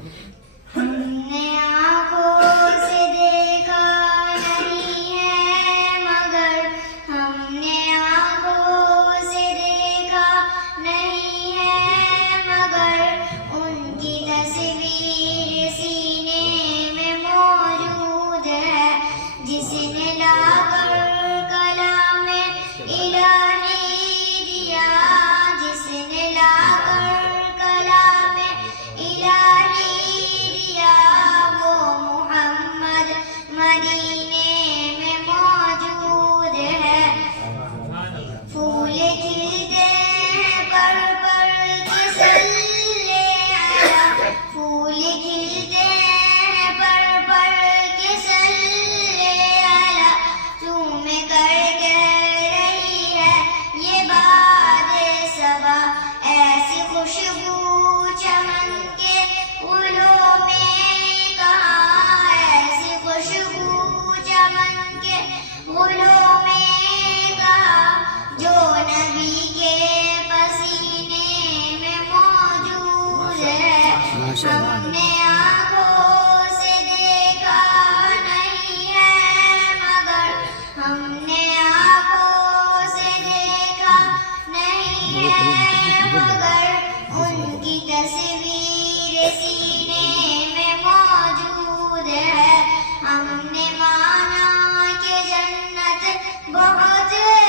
हमने आँखों से देखा नहीं है मगर, हमने आँखों से देखा नहीं है मगर, उनकी तस्वीर सीने में मौजूद है। जिसने लाकर कलाम इलाही दिया, जिसने लाकर कलाम इलाही दिया, वो मुहम्मद मदीने में मौजूद है। फूल खिलते हैं पर के सल्ले आला, फूल खिलते हैं पर के सल्ले आला, चूम कर कह रही है ये बादे सबा। ऐसी खुशबू चमन के फूलों में कहाँ, ऐसी खुशबू चमन के फूलों में कहाँ, जो नबी के पसीने में मौजूद है। हमने आँखों से देखा नहीं है मगर, हमने आँखों से देखा नहीं है मगर, उनकी तस्वीर सीने में मौजूद है। हमने माना कि जन्नत बहुत है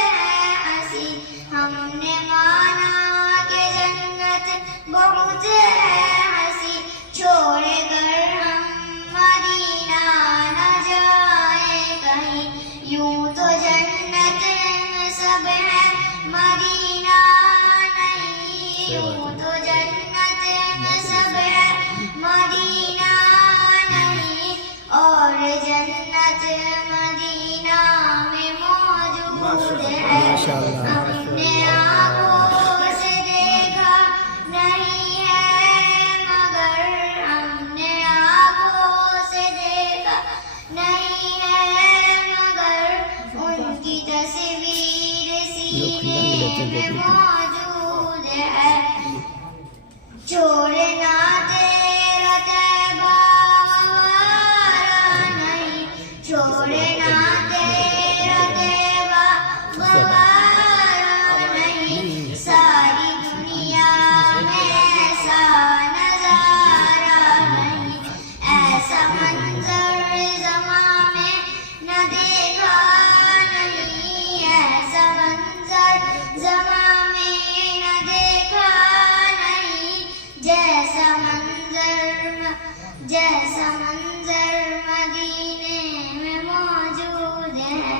हंसी, हमने माना कि जन्नत बहुत है हंसी, छोड़ कर हम मदीना न जाए कहीं। यूं तो जन्नत में सब है मदीना नहीं, यूं तो जन्नत में सब है मदीना नहीं, और जन्नत मदीना में मौजूद है। हमने आँखों से देखा नहीं है मगर, हमने आँखों से देखा नहीं है मगर, उनकी तस्वीर सीने में मौजूद है। छोड़ना तेरा तैबा गवारा नहीं, छोड़ना तेरा तैबा गवारा नहीं, सारी दुनिया में ऐसा नजारा नहीं, ऐसा मंजर ज़मां में न देखा नहीं, ऐसा मंजर ज़मां में न देखा नहीं, जैसा मंजर मदीने में मौजूद है।